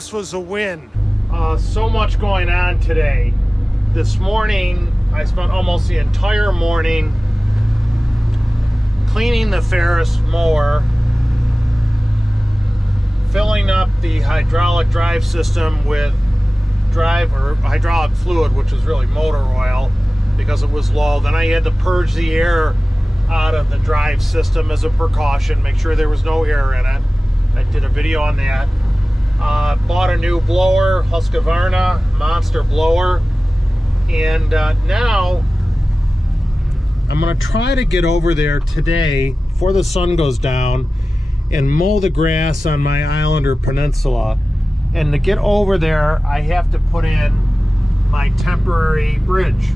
this was a win. So much going on today. This morning, I spent almost the entire morning cleaning the Ferris mower, filling up the hydraulic drive system with hydraulic fluid, which was really motor oil because it was low. Then I had to purge the air out of the drive system as a precaution, make sure there was no air in it. I did a video on that. Bought a new blower, Husqvarna monster blower, and now I'm gonna try to get over there today before the sun goes down and mow the grass on my Islander Peninsula. And to get over there, I have to put in my temporary bridge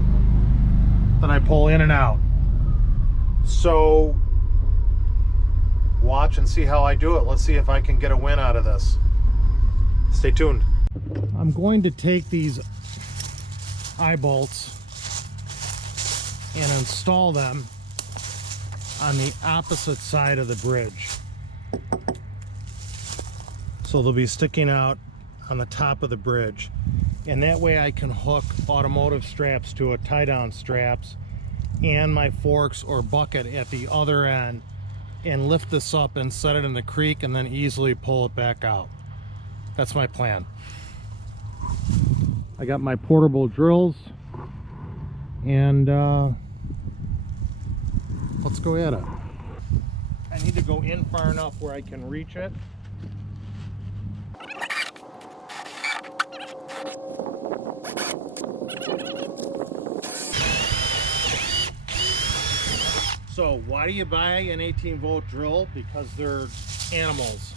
that I pull in and out. So watch and see how I do it. Let's see if I can get a win out of this. Stay tuned. I'm going to take these eye bolts and install them on the opposite side of the bridge. So they'll be sticking out on the top of the bridge. And that way I can hook automotive straps to it, tie down straps, and my forks or bucket at the other end, and lift this up and set it in the creek and then easily pull it back out. That's my plan. I got my portable drills, and let's go at it. I need to go in far enough where I can reach it. So why do you buy an 18-volt drill? Because they're animals.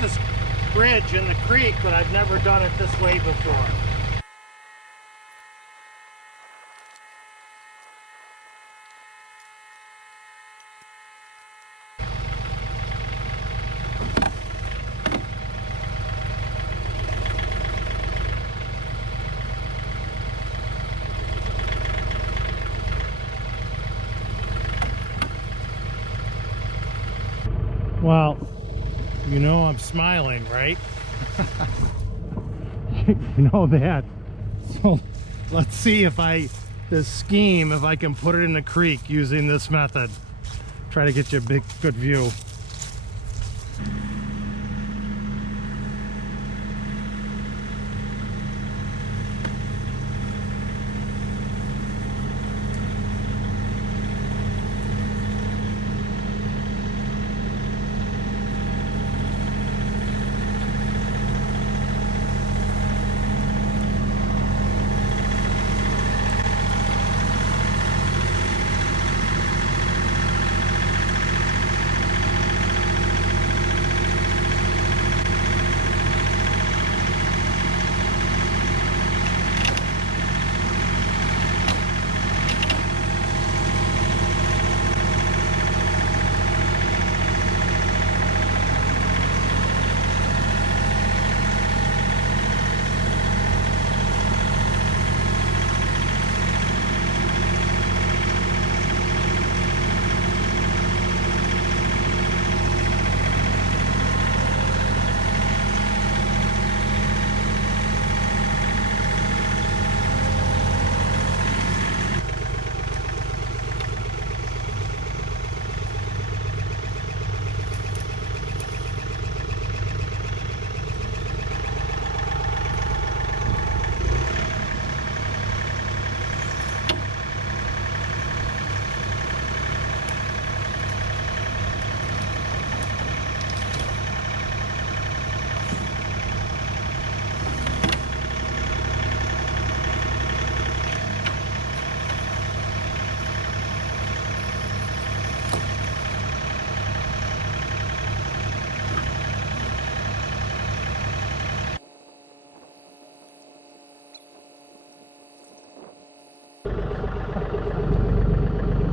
This bridge in the creek, but I've never done it this way before. Well, you know I'm smiling, right? You know that. So let's see if this scheme, if I can put it in the creek using this method. Try to get you a good view.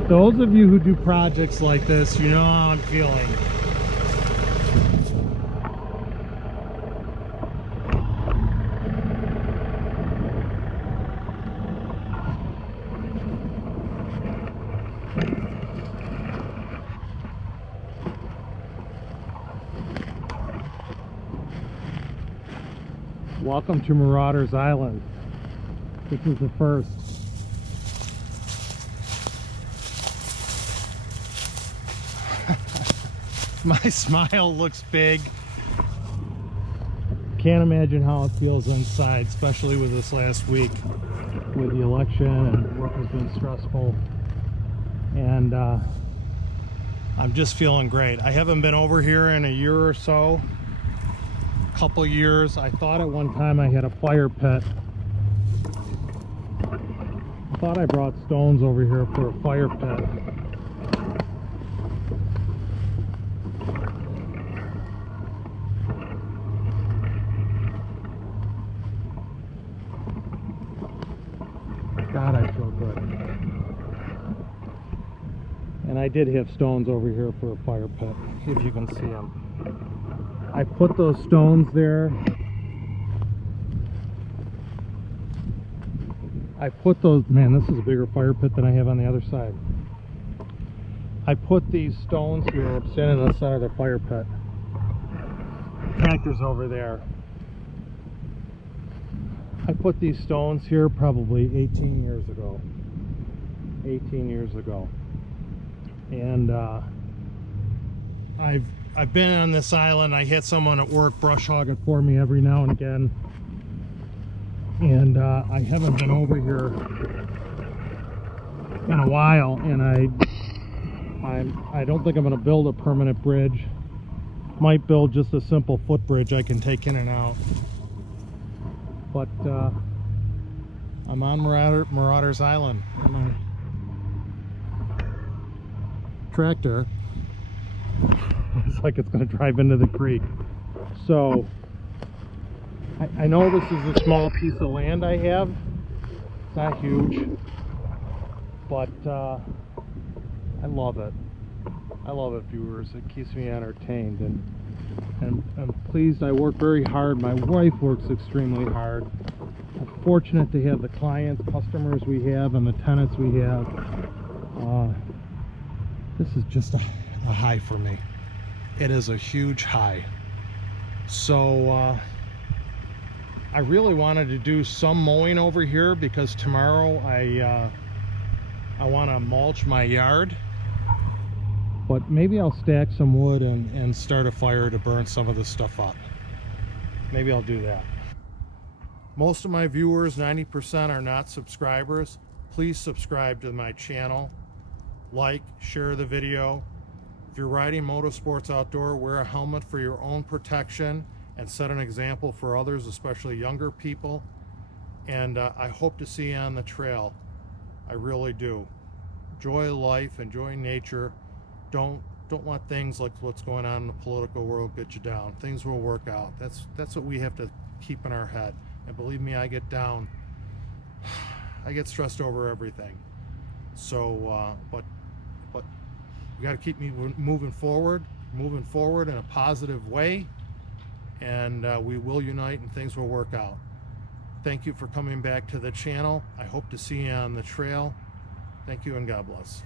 Those of you who do projects like this, you know how I'm feeling. Welcome to Marauder's Island. This is the first. My smile looks big. Can't imagine how it feels inside, especially with this last week with the election and work has been stressful. And I'm just feeling great. I haven't been over here in a year or so. Couple years. I thought at one time I had a fire pit. I thought I brought stones over here for a fire pit. God, I feel good. And I did have stones over here for a fire pit, if you can see them. I put those stones there. I put those, man, this is a bigger fire pit than I have on the other side. I put these stones here. I'm standing in the center of the fire pit. Tractor's over there. I put these stones here probably 18 years ago. 18 years ago. And I've been on this island. I had someone at work brush hog it for me every now and again. And I haven't been over here in a while, and I don't think I'm going to build a permanent bridge. Might build just a simple footbridge I can take in and out. But I'm on Marauder's Island. My tractor looks like it's going to drive into the creek. So I know this is a small piece of land I have. It's not huge, but I love it. I love it, viewers. It keeps me entertained, and I'm pleased. I work very hard. My wife works extremely hard. I'm fortunate to have the clients, customers we have, and the tenants we have. This is just a high for me. It is a huge high. So I really wanted to do some mowing over here because tomorrow I want to mulch my yard. But maybe I'll stack some wood and start a fire to burn some of this stuff up. Maybe I'll do that. Most of my viewers, 90%, are not subscribers. Please subscribe to my channel. Like, share the video. If you're riding motorsports outdoor, wear a helmet for your own protection and set an example for others, especially younger people. And I hope to see you on the trail. I really do. Enjoy life, enjoy nature. Don't let things like what's going on in the political world get you down. Things will work out. That's what we have to keep in our head. And believe me, I get down. I get stressed over everything. So, but we got to keep moving forward in a positive way, and we will unite and things will work out. Thank you for coming back to the channel. I hope to see you on the trail. Thank you and God bless.